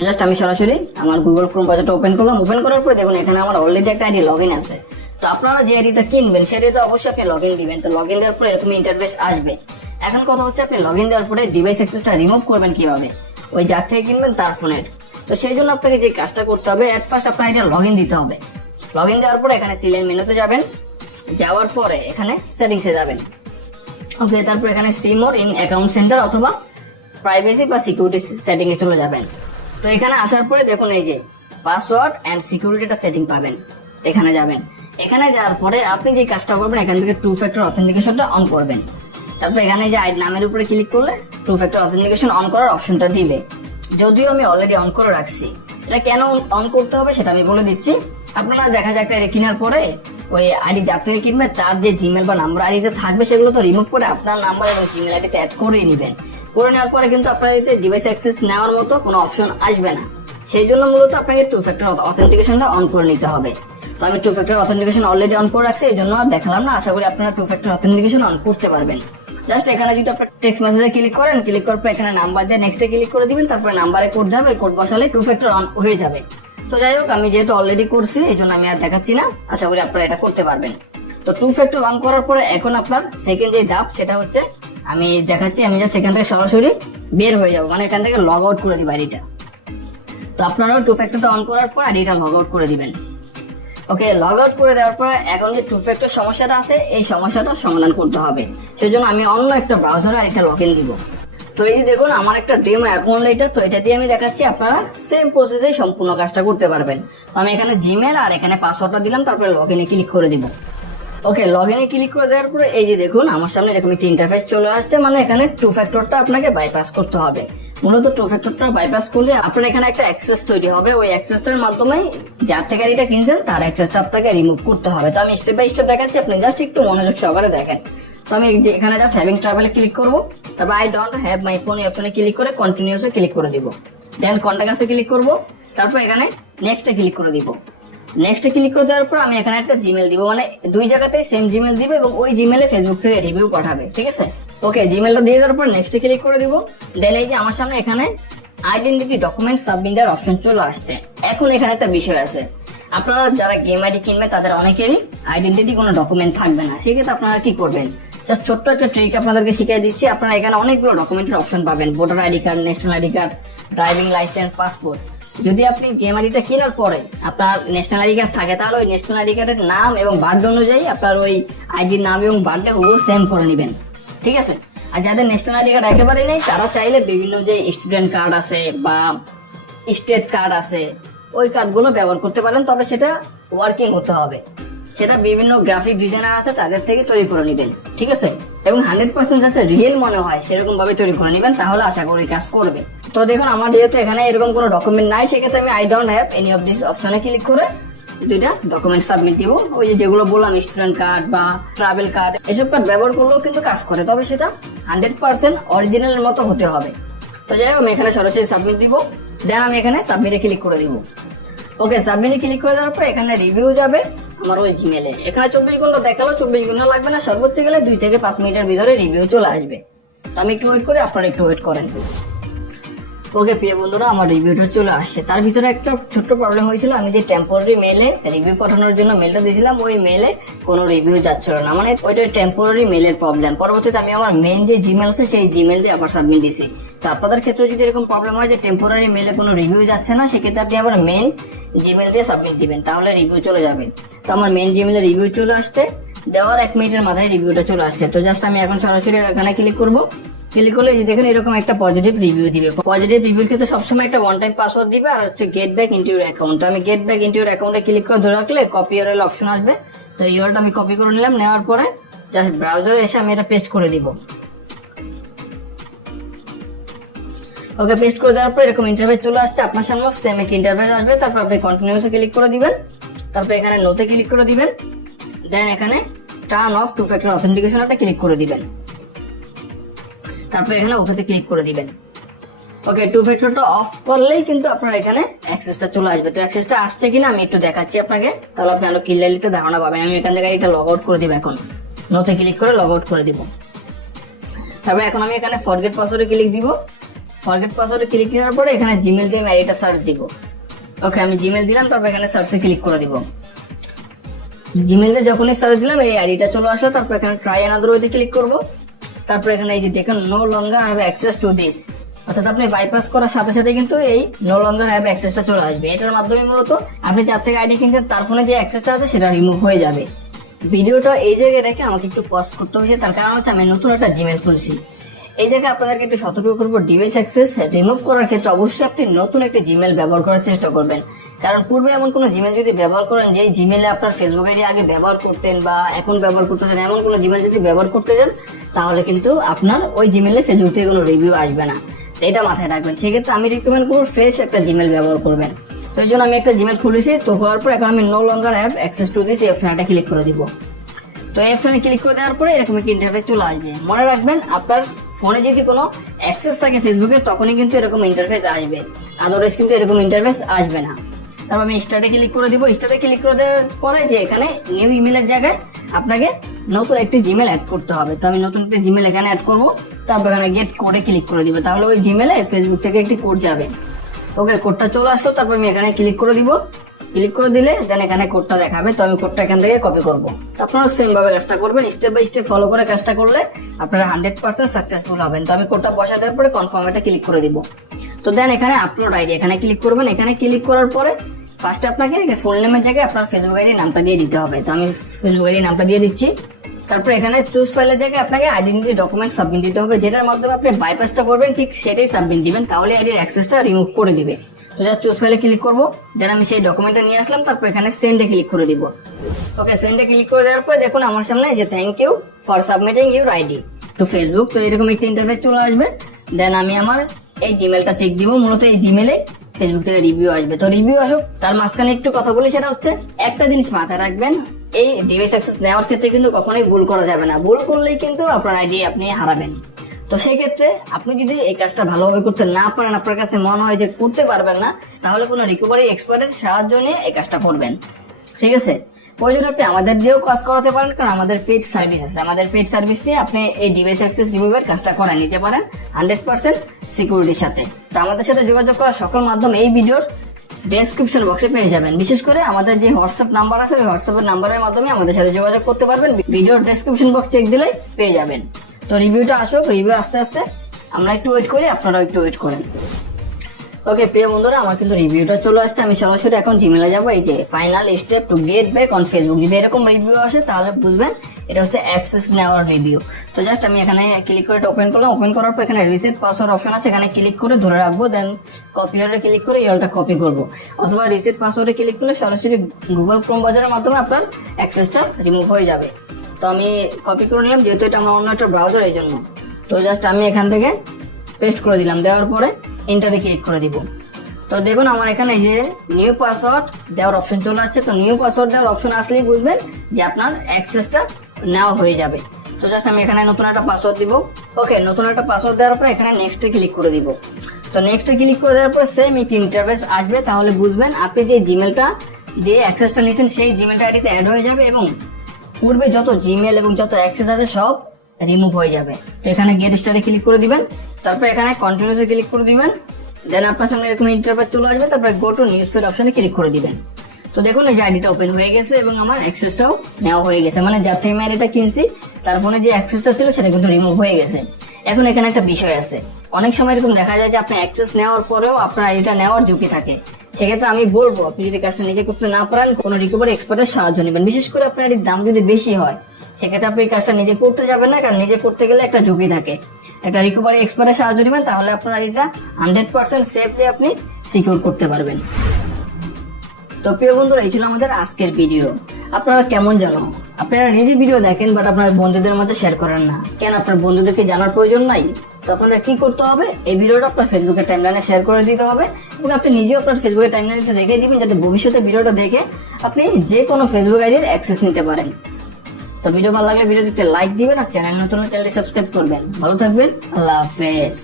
Just আমি সরাসরি আমার গুগল ক্রোম ব্রাউজারটা ওপেন করলাম। ওপেন করার পরে দেখুন এখানে আমার অলরেডি একটা আইডি লগইন আছে। তো আপনারা যে আইডিটা কিনবেন সেটাতে অবশ্যই আপনি লগইন দিবেন। তো লগইন দেওয়ার পরে এরকম ইন্টারফেস আসবে। এখন কথা হচ্ছে আপনি লগইন দেওয়ার পরে ডিভাইস অ্যাক্সেসটা রিমুভ করবেন কিভাবে, ওই যার থেকে কিনবেন তার ফোনের। তো সেই জন্য আপনাকে যে কাজটা করতে হবে, এট ফার্স্ট আপনার এটা লগইন দিতে হবে। লগইন দেওয়ার পরে এখানে থ্রি লাইন মেনুতে যাবেন, যাওয়ার পরে এখানে সেটিংসে যাবেন। ওকে, তারপর এখানে see more in account centre অথবা প্রাইভেসি বা সিকিউরিটি সেটিং এ চলে যাবেন। তো এখানে আসার পরে দেখুন এই যে পাসওয়ার্ড এন্ড সিকিউরিটিটা সেটিং পাবেন, এখানে যাবেন। এখানে যাওয়ার পরে আপনি যে কাজটা করবেন এখান থেকে টু ফ্যাক্টর অথেন্টিকেশনটা অন করবেন। তারপর এখানে যে আইডি নামের উপরে ক্লিক করলে টু ফ্যাক্টর অথেন্টিকেশন অন করার অপশনটা দিবে। যদিও আমি অলরেডি অন করে রাখছি, এটা কেন অন করতে হবে সেটা আমি বলে দিচ্ছি। আপনারা দেখা যায় একটা কেনার পরে ওই আইডি যার থেকে কিনবে তার যে জিমেল বা নাম্বার আইডিতে থাকবে সেগুলো তো রিমুভ করে আপনার নাম্বার এবং জিমেল আইডিতে অ্যাড করে নেবেন। করে নেওয়ার পরে কিন্তু আপনার এতে ডিভাইস অ্যাক্সেস নেওয়ার মতো কোনো অপশন আসবে না। সেই জন্য মূলত আপনাকে টু ফ্যাক্টর অথেন্টিকেশনটা অন করে নিতে হবে। তো আমি two factor authentication already on করে রাখছি, এই জন্য আর দেখালাম না। আশা করি আপনারা টু ফ্যাক্টর অথেন্টিকেশন অন করতে পারবেন। জাস্ট এখানে যদি আপনার টেক্সট মেসেজে ক্লিক করেন, ক্লিক করার পর এখানে নাম্বার দিয়ে নেক্সটে ক্লিক করে দিবেন। তারপরে নাম্বারে কোড যাবে, কোড বসালে টু ফ্যাক্টর অন হয়ে যাবে। তো যাই হোক, আমি যেহেতু অলরেডি করছি এই জন্য আমি আর দেখাচ্ছি না। আশা করি আপনারা এটা করতে পারবেন। তো টু ফ্যাক্টর অন করার পরে এখন আপনার সেকেন্ড যে ধাপ সেটা হচ্ছে আমি দেখাচ্ছি। আমি জাস্ট এখান থেকে সরাসরি বের হয়ে যাবো, মানে এখান থেকে লগ আউট করে দিব আইডিটা। তো আপনারাও টু ফ্যাক্টরটা অন করার পর আইডিটা লগ আউট করে দিবেন। ওকে, লগ আউট করে দেওয়ার পর এখন যে টু ফ্যাক্টর সমস্যাটা আছে এই সমস্যাটা সমাধান করতে হবে। সেই জন্য আমি অন্য একটা ব্রাউজারে আরেকটা লগ ইন দিব। তো এই যে দেখুন আমার একটা ডেমো অ্যাকাউন্ট এটা, তো এটা দিয়ে আমি দেখাচ্ছি। আপনারা সেম প্রসেসে সম্পূর্ণ কাজটা করতে পারবেন। তো আমি এখানে জিমেল আর এখানে পাসওয়ার্ডটা দিলাম, তারপরে লগ ইনে ক্লিক করে দিব। ওকে, লগ ইনে ক্লিক করে দেওয়ার পরে এই যে দেখুন আমার সামনে এরকম একটা ইন্টারফেস চলে আসছে। মানে এখানে টু ফ্যাক্টরটা আপনাকে বাইপাস করতে হবে। মূলত টু ফ্যাক্টরটা বাইপাস করলে আপনার এখানে একটা অ্যাক্সেস তৈরি হবে। ওই অ্যাক্সেসটার মাধ্যমে যার থেকে এটা কিনছেন তার অ্যাক্সেসটা আপনাকে রিমুভ করতে হবে। তো আমি স্টেপ বাই স্টেপ দেখাচ্ছি, আপনি জাস্ট একটু মনোযোগ সহকারে দেখেন। তো আমি এখানে জাস্ট হ্যাভিং ট্রাভেলে ক্লিক করবো। তারপর I don't have my phone এই অপশনে ক্লিক করে কন্টিনিউসে ক্লিক করে দিব। দেন কন্টাক্টসে ক্লিক করব। তারপর এখানে নেক্সটে ক্লিক করে দিব। নেক্সটে ক্লিক করে দেওয়ার পর আমি এখানে একটা জিমেল দিব, মানে দুই জায়গাতেই সেম জিমেল দিবে এবং ওই জিমেলে ফেসবুক থেকে রিভিউ পাঠাবে। ঠিক আছে, ওকে, জিমেলটা দিয়ে দেওয়ার পর নেক্সটে ক্লিক করে দিব। দেন এই যে আমার সামনে এখানে আইডেন্টিটি ডকুমেন্ট সাবমিট দেওয়ার অপশন চলে আসছে। এখন এখানে একটা বিষয় আছে, আপনারা যারা গেম আইডি কিনবে তাদের অনেকেরই আইডেন্টিটি কোনো ডকুমেন্ট থাকবে না। সেক্ষেত্রে আপনারা কি করবেন, জাস্ট ছোট্ট একটা ট্রিক আপনাদেরকে শিখিয়ে দিচ্ছি। আপনারা এখানে অনেকগুলো ডকুমেন্টের অপশন পাবেন, voter ID card, national ID card, driving licence, passport. যদি আপনি গেম আইডিটা কেনার পরে আপনার ন্যাশনাল আইডি কার্ড থাকে তাহলে ওই ন্যাশনাল আইডি কার্ডের নাম এবং বার্থডে অনুযায়ী আপনার ওই আইডির নাম এবং বার্থডে হুবহু সেম করে নেবেন। ঠিক আছে, আর যাদের ন্যাশনাল আইডি কার্ড একেবারে নেই তারা চাইলে বিভিন্ন যে স্টুডেন্ট কার্ড আছে বা স্টেট কার্ড আছে ওই কার্ডগুলো ব্যবহার করতে পারেন। তবে সেটা ওয়ার্কিং হতে হবে, সেটা বিভিন্ন গ্রাফিক ডিজাইনার আছে তাদের থেকে তৈরি করে নেবেন। ঠিক আছে, এবং 100% যাতে রিয়েল মনে হয় সেরকম ভাবে তৈরি করে নেবেন, তাহলে আশা করি কাজ করবে। তো দেখুন আমার যেহেতু এখানে এরকম কোনো ডকুমেন্ট নাই, সেক্ষেত্রে আমি I don't have any of this অপশনে ক্লিক করে দুইটা ডকুমেন্ট সাবমিট দিব। ওই যেগুলো বললাম স্টুডেন্ট কার্ড বা ট্রাভেল কার্ড, এসব কার্ড ব্যবহার করলেও কিন্তু কাজ করে, তবে সেটা 100% অরিজিনালের মতো হতে হবে। তো যাই হোক, আমি এখানে সরাসরি সাবমিট দিব। দেন আমি এখানে সাবমিটে ক্লিক করে দিব। ওকে, সাবমিটে ক্লিক করে দেওয়ার পর এখানে রিভিউ যাবে আমার ওই জিমেলে। এখানে 24 ঘন্টা দেখালো, 24 ঘন্টা লাগবে না, সর্বোচ্চ গেলে 2 থেকে 5 মিনিটের ভিতরে রিভিউ চলে আসবে। তো আমি একটু ওয়েট করি, আপনারা একটু ওয়েট করেন। ওকে প্রিয় বন্ধুরা, আমার রিভিউটা চলে আসছে। তার ভিতরে একটা ছোট্ট প্রবলেম হয়েছিল, আমি যে টেম্পোরারি মেলে রিভিউ পাঠানোর জন্য মেলটা দিয়েছিলাম ওই মেলে কোনো রিভিউ যাচ্ছিল না, মানে ওইটা টেম্পোরারি মেলের প্রবলেম। পরবর্তীতে আমি আমার মেন যে জিমেল আছে সেই জিমেল দিয়ে আবার সাবমিট দিছি। তো আপনাদের ক্ষেত্রে যদি এরকম প্রবলেম হয় যে টেম্পোরারি মেলে কোনো রিভিউ যাচ্ছে না, সেক্ষেত্রে আপনি আবার মেন জিমেল দিয়ে সাবমিট দিবেন, তাহলে রিভিউ চলে যাবে। তো আমার মেন জিমেলে রিভিউ চলে আসছে, দেওয়ার 1 মিনিটের মাথায় রিভিউটা চলে আসছে। তো জাস্ট আমি এখন সরাসরি এখানে ক্লিক করবো। ক্লিক করলে দেখেন এরকম একটা পজিটিভ রিভিউ দিবে। পজিটিভ রিভিউর ক্ষেত্রে সবসময় একটা ওয়ান টাইম পাসওয়ার্ড দিবে আর হচ্ছে get back into your account. তো আমি গেট ব্যাক ইনটু ইউর অ্যাকাউন্টে ক্লিক করে ধরে রাখলে কপি ইউআরএল অপশন আসবে। তো ইউআরএলটা আমি কপি করে নিলাম, নেওয়ার পরে জাস্ট ব্রাউজারে এসে আমি এটা পেস্ট করে দিব। ওকে, পেস্ট করে দেওয়ার পর এরকম ইন্টারফেস চলে আসছে আপনার সামনে, সেম একটা ইন্টারফেস আসবে। তারপর আপনি কন্টিনিউসে ক্লিক করে দিবেন, তারপর এখানে নোতে ক্লিক করে দিবেন। দেন এখানে টার্ন অফ টু ফ্যাক্টর অথেন্টিকেশনটা ক্লিক করে দিবেন, তারপর এখানে ওকেতে ক্লিক করে দিবেন। ওকে, টু ফ্যাক্টরটা অফ করলেই কিন্তু আপনার এখানে অ্যাক্সেসটা চলে আসবে। তো অ্যাক্সেসটা আসছে কিনা আমি একটু দেখাচ্ছি আপনাকে, তাহলে আপনি আরো ক্লিয়ারলি ধারণা পাবেন। আমি এখান থেকে এটা লগ আউট করে দিব, এখন নোতে ক্লিক করে লগ আউট করে দিব। তারপর এখন আমি এখানে ফরগেট পাসওয়ার্ডে ক্লিক দিব। ফরগেট পাসওয়ার্ডে ক্লিক করার পরে এখানে জিমেল দিয়ে আমি আইডিটা সার্চ দিব। ওকে, আমি জিমেল দিলাম, তারপর এখানে সার্চে ক্লিক করে দিব। জিমেল দিয়ে যখনই সার্চ দিলাম এই আইডিটা চলে আসলো। তারপর এখানে ট্রাই অ্যানাদার ওয়েতে ক্লিক করব। তারপর এখানে এই যে দেখেন no longer have access to this, অর্থাৎ আপনি বাইপাস করার সাথে সাথে কিন্তু এই নো লঙ্গার হ্যাভ অ্যাক্সেসটা চলে আসবে। এটার মাধ্যমে মূলত আপনি যার থেকে আইডি কিনছেন তার ফোনে যে অ্যাক্সেসটা আছে সেটা রিমুভ হয়ে যাবে। ভিডিওটা এই জায়গায় রেখে আমাকে একটু পজ করতে হয়েছে, তার কারণ হচ্ছে আমি নতুন একটা জিমেল খুলছি। এই জায়গায় আপনাদেরকে একটু সতর্ক করবো, ডিভাইস অ্যাক্সেস রিমুভ করার ক্ষেত্রে অবশ্যই আপনি নতুন একটি জিমেল ব্যবহার করার চেষ্টা করবেন। কারণ পূর্বে এমন কোনো জিমেল যদি ব্যবহার করেন যে জিমেলে আপনার ফেসবুক আইডি আগে ব্যবহার করতেন বা এখন ব্যবহার করতেছেন, এমন কোনো জিমেল যদি ব্যবহার করতে যান তাহলে কিন্তু আপনার ওই জিমেলে ফেসবুক থেকে কোনো রিভিউ আসবে না। তো এটা মাথায় রাখবেন। সেক্ষেত্রে আমি রিকমেন্ড করবো ফ্রেশ একটা জিমেল ব্যবহার করবেন। তো এই জন্য আমি একটা জিমেল খুলেছি। তো খোলার পর এখন আমি no longer have access to this এই অপশনটা ক্লিক করে দিব। তো এই অপশনে ক্লিক করে দেওয়ার পরে এরকম একটা ইন্টারফেস চলে আসবে। মনে রাখবেন আপনার ফোনে যদি কোনো অ্যাক্সেস থাকে ফেসবুকে তখনই কিন্তু এরকম ইন্টারফেস আসবে, আদারওয়াইজ কিন্তু এরকম ইন্টারফেস আসবে না। তারপর আমি স্টার্টে ক্লিক করে দিব। স্টার্টে ক্লিক করে দেওয়ার পরে যে এখানে নিউ ইমেলের জায়গায় আপনাকে নতুন একটি জিমেল অ্যাড করতে হবে। তো আমি নতুন একটি জিমেল এখানে অ্যাড করব। তারপর এখানে গেট কোডে ক্লিক করে দিব, তাহলে ওই জিমেলে ফেসবুক থেকে একটি কোড যাবে। ওকে, কোডটা চলে আসলো। তারপর আমি এখানে ক্লিক করে দিব। ক্লিক করে দিলে দেন এখানে কোডটা দেখাবে। তো আমি কোডটা এখান থেকে কপি করব। আপনারা সেম ভাবে কাজটা করবেন, স্টেপ বাই স্টেপ ফলো করে কাজটা করলে আপনারা 100% সাকসেসফুল হবেন। তো আমি কোডটা বসা দেওয়ার পরে কনফার্ম এটা ক্লিক করে দিব। তো দেন এখানে আপলোড আইডি এখানে ক্লিক করবেন। এখানে ক্লিক করার পরে ফার্স্টে আপনাকে ফুল নেমের জায়গায় আপনার ফেসবুক আইডি নামটা দিয়ে দিতে হবে। তো আমি ফেসবুক আইডি নামটা দিয়ে দিচ্ছি। তারপর এখানে চুজ ফাইলের জায়গায় আপনাকে আইডেন্টিটি ডকুমেন্ট সাবমিট দিতে হবে, যেটার মাধ্যমে আপনি বাইপাসটা করবেন ঠিক সেটাই সাবমিট দিবেন, তাহলে আইডির অ্যাক্সেসটা রিমুভ করে দিবে। তো জাস্ট চুজ ফাইলে ক্লিক করবো, দেন আমি সেই ডকুমেন্টটা নিয়ে আসলাম। তারপর এখানে সেন্ডে ক্লিক করে দিব। ওকে, সেন্ডে ক্লিক করে দেওয়ার পরে দেখুন আমার সামনে যে thank you for submitting your ID to Facebook. তো এরকম একটা ইন্টারফেস চলে আসবে। দেন আমি আমার এই জিমেলটা চেক দিব। মূলত এই জিমেলে ফেসবুক থেকে রিভিউ আসবে। তো রিভিউ আসুক, তার মাঝখানে একটু কথা বলি, সেটা হচ্ছে একটা জিনিস মাথায় রাখবেন, এই ডিভাইস অ্যাক্সেস নেওয়ার ক্ষেত্রে কিন্তু কখনোই ভুল করা যাবে না। ভুল করলেই কিন্তু আপনার আইডি আপনি হারাবেন। তো সেই ক্ষেত্রে আপনি যদি এই কাজটা ভালোভাবে করতে না পারেন, আপনার কাছে মনে হয় যে করতে পারবেন না, তাহলে কোনো রিকভারি এক্সপার্টের সাহায্য নিয়ে এই কাজটা করবেন। ঠিক আছে, প্রয়োজনে আপনি আমাদের দিয়েও কাজ করাতে পারেন, কারণ আমাদের পেড সার্ভিস আছে। আমাদের পেড সার্ভিস দিয়ে আপনি এই ডিভাইস অ্যাক্সেস রিমুভের কাজটা করে নিতে পারেন 100% সিকিউরিটির সাথে। তো আমাদের সাথে যোগাযোগ করার সকল মাধ্যম এই ভিডিওর ডেসক্রিপশন বক্সে পেয়ে যাবেন। বিশেষ করে আমাদের যে হোয়াটসঅ্যাপ নাম্বার আছে ওই হোয়াটসঅ্যাপের নাম্বারের মাধ্যমে আমাদের সাথে যোগাযোগ করতে পারবেন। ভিডিওর ডেসক্রিপশন বক্স চেক দিলেই পেয়ে যাবেন। তো রিভিউটা আসুক, রিভিউ আস্তে আস্তে আমরা একটু ওয়েট করি, আপনারাও একটু ওয়েট করেন। ওকে প্রিয় বন্ধুরা, আমার কিন্তু রিভিউটা চলে আসছে। আমি সরাসরি এখন জিমেলে যাবো। এই যে final step to get back on Facebook, যদি এরকম রিভিউ আসে তাহলে বুঝবেন এটা হচ্ছে অ্যাক্সেস নেওয়ার রিভিউ। তো জাস্ট আমি এখানে ক্লিক করে ওপেন করলাম। ওপেন করার পর এখানে রিসেট পাসওয়ার্ড অপশন আছে, এখানে ক্লিক করে ধরে রাখবো। দেন কপি হিয়ারে ক্লিক করে ইমেলটা কপি করবো, অথবা রিসেট পাসওয়ার্ডে ক্লিক করলে সরাসরি গুগল ক্রোম ব্রাউজারের মাধ্যমে আপনার অ্যাক্সেসটা রিমুভ হয়ে যাবে। তো আমি কপি করে নিলাম, যেহেতু এটা আমার অন্য একটা ব্রাউজার এই জন্য। তো জাস্ট আমি এখান থেকে পেস্ট করে দিলাম, দেওয়ার পরে এন্টারে ক্লিক করে দিব। তো দেখুন আমার এখানে এই যে নিউ পাসওয়ার্ড দেওয়ার অপশন চলে আসছে। তো নিউ পাসওয়ার্ড দেওয়ার অপশন আসলেই বুঝবেন যে আপনার অ্যাক্সেসটা নেওয়া হয়ে যাবে। তো জাস্ট আমি এখানে নতুন একটা পাসওয়ার্ড দিব। ওকে, নতুন একটা পাসওয়ার্ড দেওয়ার পরে এখানে নেক্সটে ক্লিক করে দিব। তো নেক্সটে ক্লিক করে দেওয়ার পরে সেম একটি ইন্টারফেস আসবে, তাহলে বুঝবেন আপনি যে জিমেলটা দিয়ে অ্যাক্সেসটা নিয়েছেন সেই জিমেলটা আইডিতে অ্যাড হয়ে যাবে এবং পূর্বে যত জিমেল এবং যত অ্যাক্সেস আছে সব রিমুভ হয়ে যাবে। তো এখানে গেট স্টার্টে ক্লিক করে দিবেন, তারপর এখানে কন্টিনিউসে ক্লিক করে দিবেন। দেন আপনার সামনে এরকম ইন্টারফেস চলে আসবে, তারপরে গো টু নিউজ ফিড অপশনে ক্লিক করে দিবেন। তো দেখুন এই যে আইডিটা ওপেন হয়ে গেছে এবং আমার অ্যাক্সেসটাও নেওয়া হয়ে গেছে, মানে যার থেকে আমি আইডিটা কিনছি তার ফোনে যে অ্যাক্সেসটা ছিল সেটা কিন্তু রিমুভ হয়ে গেছে। এখন এখানে একটা বিষয় আছে, অনেক সময় এরকম দেখা যায় যে আপনি অ্যাক্সেস নেওয়ার পরেও আপনার আইডিটা নেওয়ার ঝুঁকি থাকে। সেক্ষেত্রে আমি বলবো আপনি যদি কাজটা নিজে করতে না পারেন কোনো রিকভারি এক্সপার্টের সাহায্য নেবেন। বিশেষ করে আপনার আইডির দাম যদি বেশি হয় সেক্ষেত্রে আপনি এই কাজটা নিজে করতে যাবেন না, কারণ নিজে করতে গেলে একটা ঝুঁকি থাকে। একটা রিকভারি এক্সপার্টের সাহায্য নেবেন, তাহলে আপনার আইডিটা 100% সেফলি আপনি সিকিউর করতে পারবেন। তো প্রিয় বন্ধুরা, এই ছিল আমাদের আজকের ভিডিও। আপনারা কেমন জানো, আপনারা নিজে ভিডিও দেখেন বাট আপনার বন্ধুদের মধ্যে শেয়ার করেন না কেন? আপনার বন্ধুদেরকে জানার প্রয়োজন নাই? তো আপনাদের কি করতে হবে, এই ভিডিওটা আপনার ফেসবুকের টাইমলাইনে শেয়ার করে দিতে হবে এবং আপনি নিজেও আপনার ফেসবুকের টাইমলাইনে রেখে দিবেন, যাতে ভবিষ্যতে ভিডিওটা দেখে আপনি যে কোনো ফেসবুক আইডির অ্যাক্সেস নিতে পারেন। তো ভিডিও ভালো লাগলে ভিডিওতে লাইক দিবেন আর চ্যানেল নতুন চ্যানেলটি সাবস্ক্রাইব করবেন। ভালো থাকবেন, আল্লাহ হাফেজ।